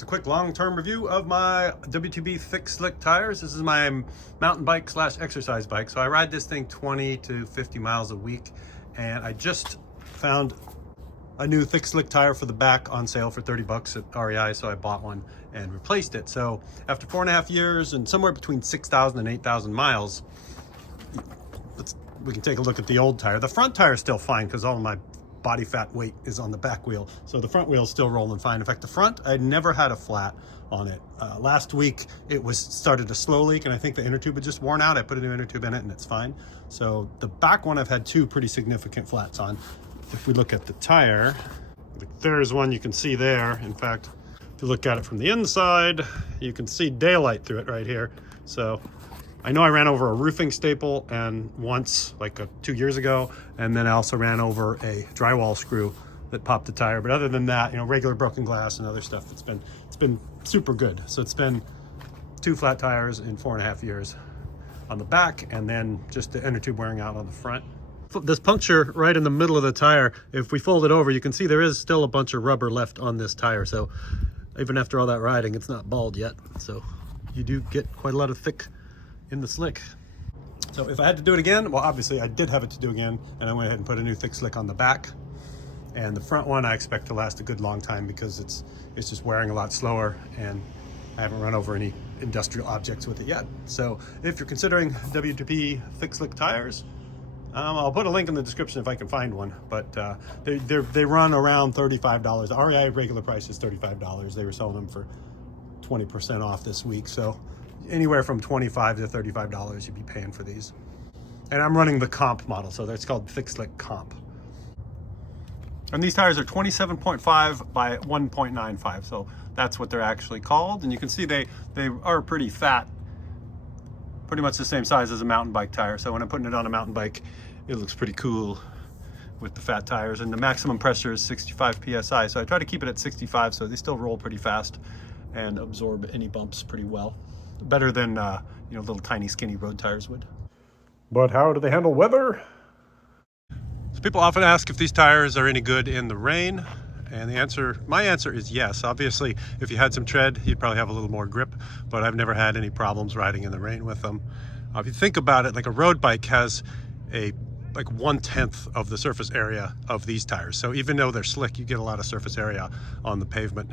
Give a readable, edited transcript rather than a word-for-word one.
It's a quick long-term review of my WTB Thickslick Tires. This is my mountain bike slash exercise bike. So I ride this thing 20 to 50 miles a week, and I just found a new Thickslick tire for the back on sale for 30 bucks at REI, so I bought one and replaced it. So after 4.5 years and somewhere between 6,000 and 8,000 miles, we can take a look at the old tire. The front tire is still fine because all of my body fat weight is on the back wheel, so the front wheel is still rolling fine. In fact, the front, I never had a flat on it. Last week it started a slow leak, and I think the inner tube had just worn out. I put a new inner tube in it and it's fine. So the back one I've had two pretty significant flats on. If we look at the tire, there's one you can see there. In fact, if you look at it from the inside, you can see daylight through it right here. So I know I ran over a roofing staple and once, like 2 years ago, and then I also ran over a drywall screw that popped the tire. But other than that, you know, regular broken glass and other stuff, it's been super good. So it's been 2 flat tires in 4.5 years on the back, and then just the inner tube wearing out on the front. This puncture right in the middle of the tire, if we fold it over, you can see there is still a bunch of rubber left on this tire. So even after all that riding, it's not bald yet. So you do get quite a lot of thick in the slick. So if I had to do it again, well, obviously I did have it to do again, and I went ahead and put a new thick slick on the back. And the front one I expect to last a good long time because it's just wearing a lot slower, and I haven't run over any industrial objects with it yet. So if you're considering WTB Thickslick tires, I'll put a link in the description if I can find one, but they run around $35. The REI regular price is $35. They were selling them for 20% off this week, so anywhere from $25 to $35 you'd be paying for these. And I'm running the comp model, so that's called Thickslick Comp. And these tires are 27.5 by 1.95, so that's what they're actually called. And you can see they are pretty fat, pretty much the same size as a mountain bike tire. So when I'm putting it on a mountain bike, it looks pretty cool with the fat tires. And the maximum pressure is 65 PSI, so I try to keep it at 65 so they still roll pretty fast and absorb any bumps pretty well. Better than you know, little tiny skinny road tires would. But how do they handle weather? So people often ask if these tires are any good in the rain, and my answer is yes. Obviously, if you had some tread, you'd probably have a little more grip, but I've never had any problems riding in the rain with them. If you think about it, like a road bike has like 1/10 of the surface area of these tires. So even though they're slick, you get a lot of surface area on the pavement.